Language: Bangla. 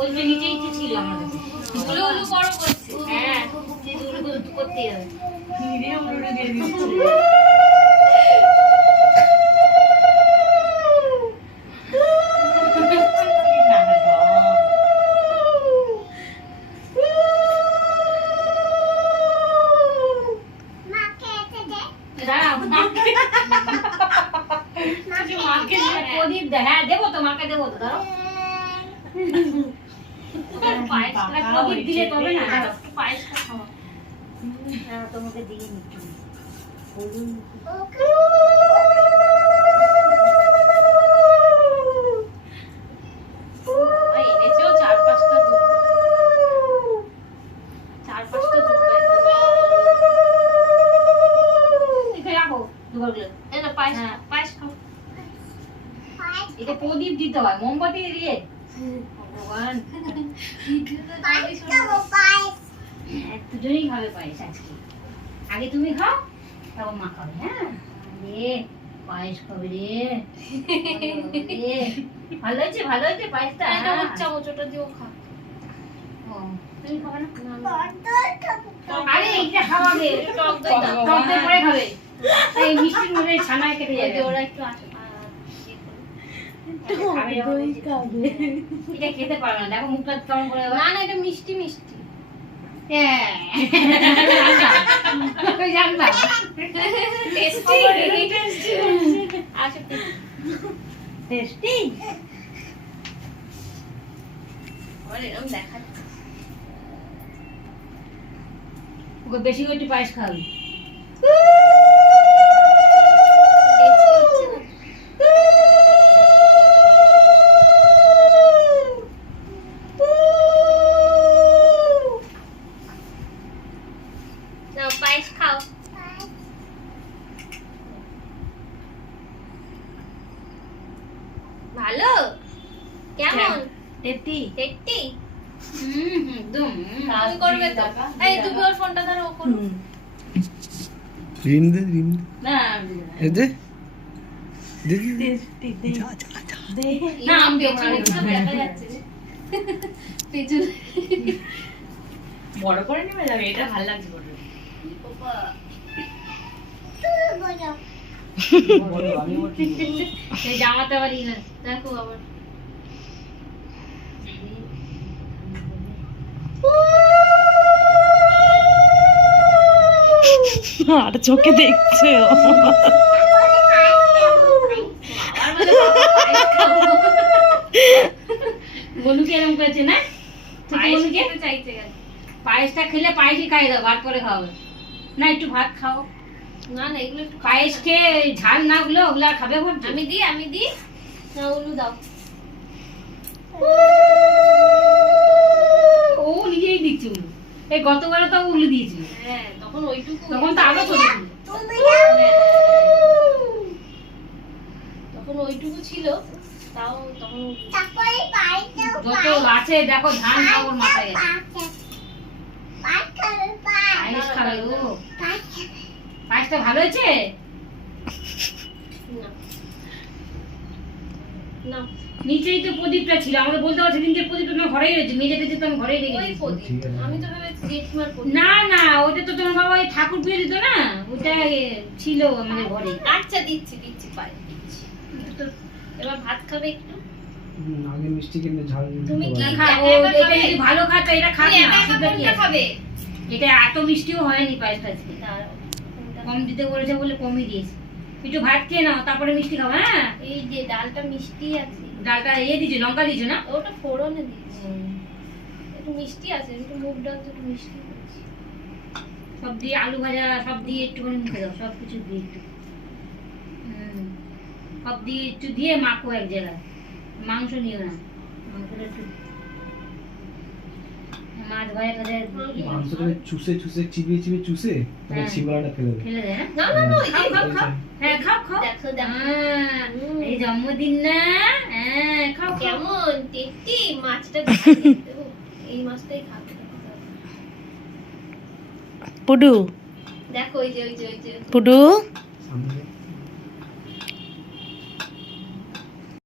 ওই যে নিচে ইচ্ছে ছিল আমার কাছে উলু উলু করো করছে হ্যাঁ যে উলু উলু করতে হবে নিজে উলু দিয়ে দিচ্ছে হ্যাঁ দেবো তো মাকে দেবো তো ধরো প্রদীপ দিলে তবে না পায়েসটা খাওয়া তোমাকে দিয়ে নিচ্ছি এনেছেও 4-5টা দুধ 4-5টা দুধ এখানে রাখো দুধগুলো এই না পায়েস পায়েস খাও এটা প্রদীপ দিতে হয় মোমবাতি দিয়ে ভগবান দুজনেই খাবে পায়েস আজকে আগে তুমি খাও তারপর মা খাবে হ্যাঁ রে পায়েস খাবে রে ভালো হয়েছে পায়েসটা চামচ ওটা দিয়েও খা তুমি খাবে না আরে এইটা খাওয়াবে টক দই পরে খাবে এই মিষ্টির মধ্যে ছানা কেটে যাবে ওরা একটু এটা খেতে পারবে না দেখো মুখটা কেমন করে না না এটা মিষ্টি মিষ্টি জানলাম টেস্টি টেস্টি এরকম দেখাচ্ছে ওকে বেশি করে একটু পায়েস খাওয়াবি পায়েস খাও ভালো কেমন টেস্টি টেস্টি একদম তুমি করবে তো এই তুমি ওর ফোনটা ধরো ও করো রিম দে না এ দে দে টেস্টি যা দে না আমি দেখা যাচ্ছে পেছন বড় করে নেবে যাবে এটা ভালো লাগছে বড় বাবা বলো আমি বলছি এই জামাতে পারি না দেখো আবার আর চোখে দেখছে বলুকে এরকম করেছে না পায়েস খেতে চাইছে পায়েসটা খেলে পায়েসই খাই দাও ভাত করে খাওয়াবে না একটু ভাত খাও না না এগুলো একটু পায়েস খেয়ে ঝাল না ওগুলো ওগুলো খাবে বলছো আমি দিই না উলু দাও ও নিজেই দিচ্ছে উলু এই গতবারে তো উলু দিয়েছিল হ্যাঁ তখন ওইটুকু তখন তো আরো ছোট ছিল তখন ওইটুকু ছিল তাও তখন যত আছে দেখো ধান খাওয়ার মাথায় আছে পায়েস খাবে ও পায়েসটা ভালো হয়েছে না নিচেই তো প্রদীপটা ছিল আমাকে বলতে পারছি সেদিনকে প্রদীপটা তোমার ঘরেই রয়েছে মেঝেতে যে তো আমি ঘরেই রেখে আমি তো ভেবেছি জেঠিমার প্রদীপ না না ওটা তো তোমার বাবা ওই ঠাকুর পুজো দিত না ওটা ছিল আমাদের ঘরে আচ্ছা দিচ্ছি পাই দিচ্ছি এবার ভাত খাবে একটু আগে মিষ্টি কিনে ঝাল তুমি কি খাও এটা যদি ভালো খাতো এটা খাবে না সেটা কি খাবে এটা এত মিষ্টিও হয়নি পায়েসটা আজকে কম দিতে বলেছে বলে কমই দিয়েছে একটু ভাত খেয়ে নাও তারপরে মিষ্টি খাও হ্যাঁ এই যে ডালটা মিষ্টি আছে ডালটা দিয়েছো লঙ্কা দিয়েছো না ওটা ফোড়নে দিয়েছি একটু মিষ্টি আছে একটু মুগ ডাল তো একটু মিষ্টি আছে সব দিয়ে আলু ভাজা সব দিয়ে একটুখানি মুখে দাও সব কিছু দিয়ে একটু সব দিয়ে একটু দিয়ে মাখো এক জায়গায় মাংস নিও না মাংসটা একটু মাছ ভাজা মাংসটাকে চুষে চিবিয়ে চুষে তারপর ছিবড়াটা ফেলে দে না খাও হ্যাঁ খাও দেখো এই জন্মদিন না হ্যাঁ খাও কেমন টেস্টি মাছটা এই মাছটাই খাবে পুডু দেখো ওই যে পুডু